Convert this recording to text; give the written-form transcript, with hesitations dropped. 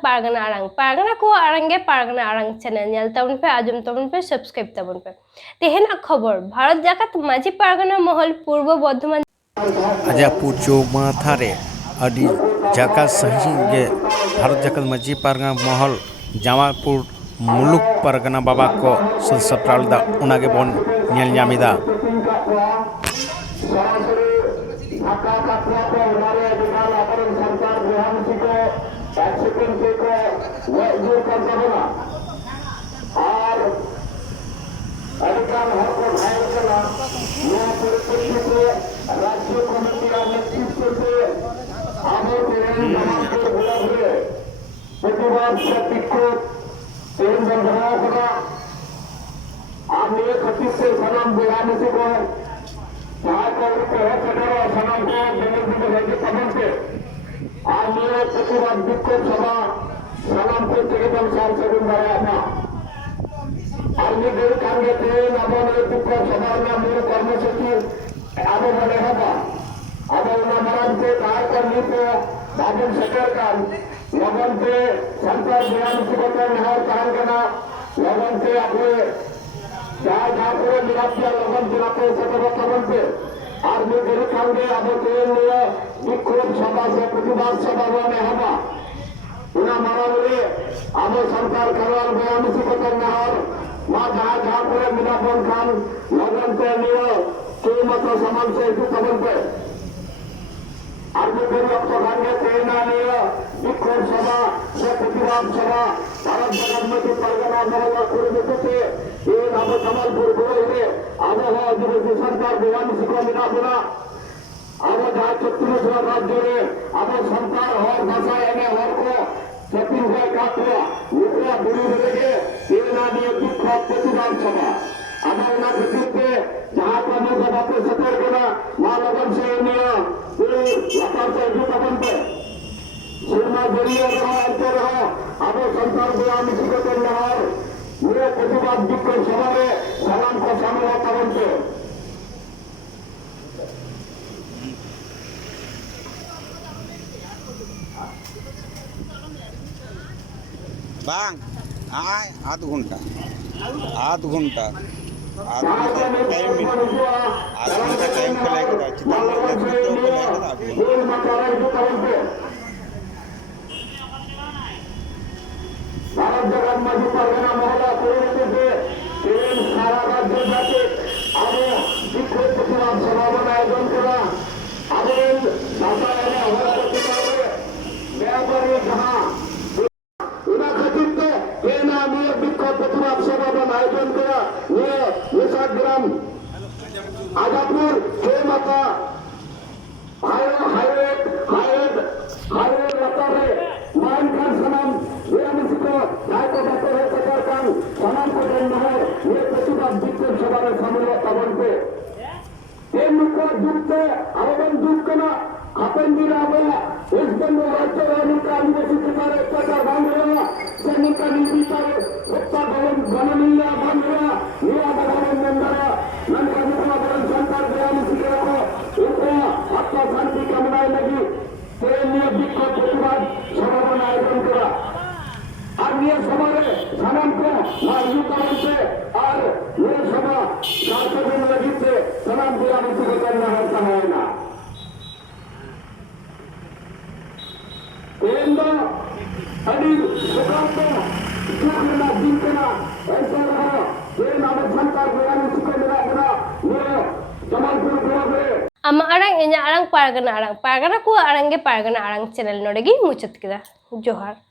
पारगाना आड़ांग पारगाना को आड़ांगे Pargana आड़ांग channel nail तबन पे आजम तबन पे सब्सक्राइब तबन पे तेहेना खबर भारत जाकत माझी पारगाना महल पूर्व बर्धमान अजापुर चौमाथा रे अडी जाका सही गे भारत जाकत माझी पारगाना महल जामापुर मुलुक पारगाना बाबा को सप्रालदा उनागे बन नेल ᱧᱟᱢᱮᱫᱟ छत्तीसगढ़ सलाम बिहार से को जहाँ पर सलाम को तबन से आज मेरे प्रतिवाद विक्षोभ सभा सलाम को जगदम साल से था आज मैं देर कांगे थे अब मेरे विक्षोभ सभा में मेरे कर्मसूची अब बने होगा अब उन्हें मरण के कार्य करने को बाबू सरकार का लगन पे संतर बिहार से बता नहर पारगाना लगन पे अपने जहाँ जहाँ पूरे निराशिया लगन दिलाते सदर तबन पे आज मैं देर कांगे अब तेल लिए विक्षोभ सभा से प्रतिवाद सभा में होगा उन्हें मरण लिए अब सरकार करवाल बयान से बता नहर वहाँ जहाँ जहाँ पूरे मिलापन खान लगन पे लिए कोई मतलब समान से तबन पे आज मैं देर वक्त खांगे तेना लिए विक्षोभ सभा से प्रतिवाद सभा भारत जगत में परगना महला कुरुमुख से ये अब कमलपुर गुरु अब आदिवासी सरकार बयान से मिला बुला अब जहाँ छत्तीसगढ़ राज्य में अब सरकार और दसाई और को छत्तीसगढ़ काटवा निकला दूरी मिलेंगे ये नानी विक्षोभ प्रतिवाद सभा अब उन्हें खतीर पे जहाँ पर मैं सभा पे सतर करा वहाँ लगन से लतार से तबन पे सिनेमा जरिए रहा अब सरकार बयान से नहर मेरे प्रतिवाद विक्षोभ सभा में सलाम को शामिल तबन पे बांग आय आध घंटा टाइम को लेकर भारत जगत में परगना महला पूरे सारा राज्य जाके अब विक्षोभ प्रतिवाद सभा का आयोजन करा अब जहाँ प्रतिवाद सभा का आयोजन करा ये ग्राम आजापुर चौमाथा हाईवे लता है मान खान सलाम को सरकार का सलाम को देना है ये प्रतिवाद विक्षोभ सभा में शामिल तबन पे जुटते अवगन जुटना अपन दिला इस बंद राज्य आदिवासी सरकार अत्याचार बांध रहा सैनिक का नीति सत्ता गणनीय बांध रहा निया भवन मंदिर नन सरकार बयान उनको आत्मा शांति कामनाएं लगी तेल विक्षोभ प्रतिवाद सभा का आयोजन करा और ये सभा सलाम को मार्जू तबन से और ये सभा शासन लगी से सलाम बयान से करना है कहा अभी सरकार को सुखना जीतना ऐसा रहा ये नाम सरकार बयान को मिला बना ये जमालपुर गुरु अमा आड़ांग इन्हें आड़ांग पारगाना को आड़ांगे पारगाना आड़ांग चैनल नोडेगी मुचत किदा जोहार।